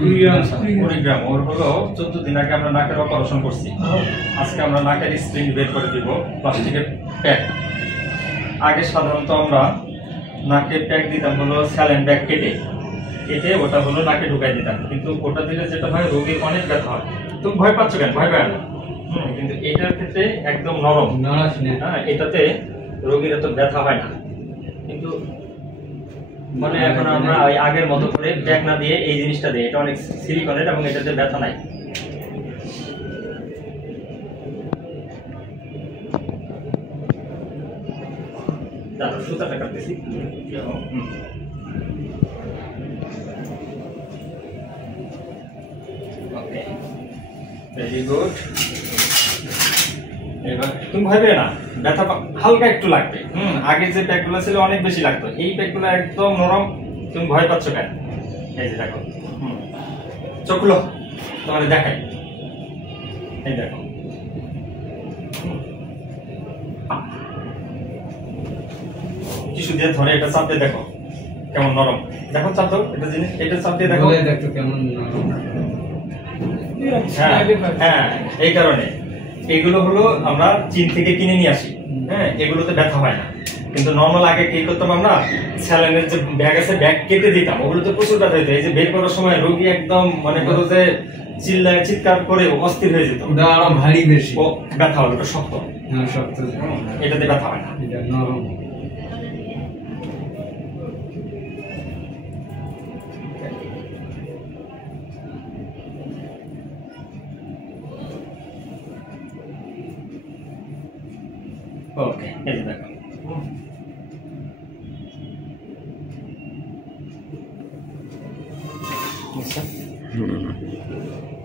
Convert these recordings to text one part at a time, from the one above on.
কুড়িগ্রাম। ওর হলো 14 দিন আগে আমরা নাকের অপারেশন করছি। আজকে আমরা নাকের স্প্রিং বের করে দিব, প্লাস্টিকের প্যাক। আগে সাধারণত আমরা নাকে প্যাক দিতাম হলো স্যালাইন ব্যাগ কেটে ওটা হলো নাকে ঢুকাই দিতাম, কিন্তু ওটা দিলে যেটা হয় রোগীর অনেক ব্যথা হয়। তুমি ভয় পাচ্ছ কেন? ভয় পায় না। কিন্তু এটার ক্ষেত্রে একদম নরম, হ্যাঁ, এটাতে রোগীর এত ব্যথা হয় না। কিন্তু মানে এখন আমরা ওই আগের মতো করে প্যাক না দিয়ে এই জিনিসটা দিই, এটা অনেক সিলিকনের এবং এটাতে ব্যথা নাই। দাদা সুতাটা কাটতেছি। ওকে, ভেরি গুড। এবার তুমি ভয় পেয়ে না, ব্যথা হালকা একটু লাগবে। আগের যে প্যাকগুলো ছিল অনেক বেশি লাগতো, এই প্যাকগুলো একদম নরম। তুমি ভয় পাচ্ছ কেন? এই যে দেখো, চোখ খুলো, তোমাদের দেখাই। এই দেখো, টিস্যু দিয়ে ধরে এটা চাপ দিয়ে দেখো কেমন নরম। দেখো চাপ দাও, এটা জিনিস, এটা চাপ দিয়ে দেখো কেমন নরম। হ্যাঁ, এই কারণে এগুলো হলো আমরা চীন থেকে কিনে নিয়ে আসি। হ্যাঁ, এগুলোতে ব্যথা হয় না। কিন্তু নর্মাল আগে কি করতাম আমরা, স্যালাইনের যে ব্যাগ আছে ব্যাগ কেটে দিতাম, ওগুলোতে প্রচুর ব্যথা হতো। এই যে বের করার সময় রোগী একদম মনে করো যে চিল্লায় চিৎকার করে অস্থির হয়ে যেত। ওটা আরো ভারী বেশি ব্যথা হবে, ওটা শক্ত। হ্যাঁ, শক্ত। এটাতে ব্যথা হয় না, এটা নরম। ওকে, এই যে দেখো,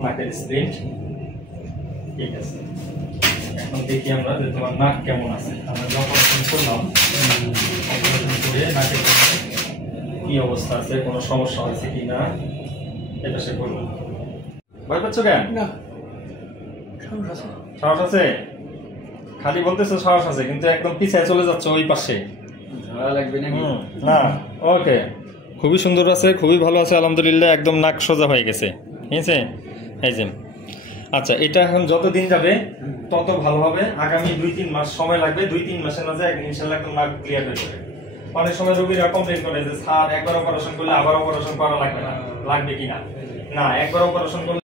নাকের স্প্রিন্ট ঠিক আছে। এখন দেখি আমরা যে তোমার নাক কেমন আছে। আমরা অপারেশন করলাম, অপারেশন করে নাকের কি অবস্থা আছে, কোনো সমস্যা হয়েছে কি না এটা সে বলবো। ভয় পাচ্ছ কেন? না, সাহস আছে। খালি বলতেছো সাহস আছে, কিন্তু একদম পিছায় চলে যাচ্ছে ওই পাশে। ঝাড়া লাগবে না না, ওকে, খুবই সুন্দর আছে, খুবই ভালো আছে, আলহামদুলিল্লাহ। একদম নাক সোজা হয়ে গেছে, ঠিক আছে। এই যে আচ্ছা, এটা এখন যত দিন যাবে তত ভালো হবে। আগামী 2-3 মাস সময় লাগবে। 2-3 মাসের মাঝে ইনশাআল্লাহ একদম নাক ক্লিয়ার হয়ে যাবে। অনেক সময় রোগীরা কমপ্লেন করে যে স্যার একবার অপারেশন করলে আবার অপারেশন করা লাগবে না, লাগবে কিনা। না, একবার অপারেশন করলে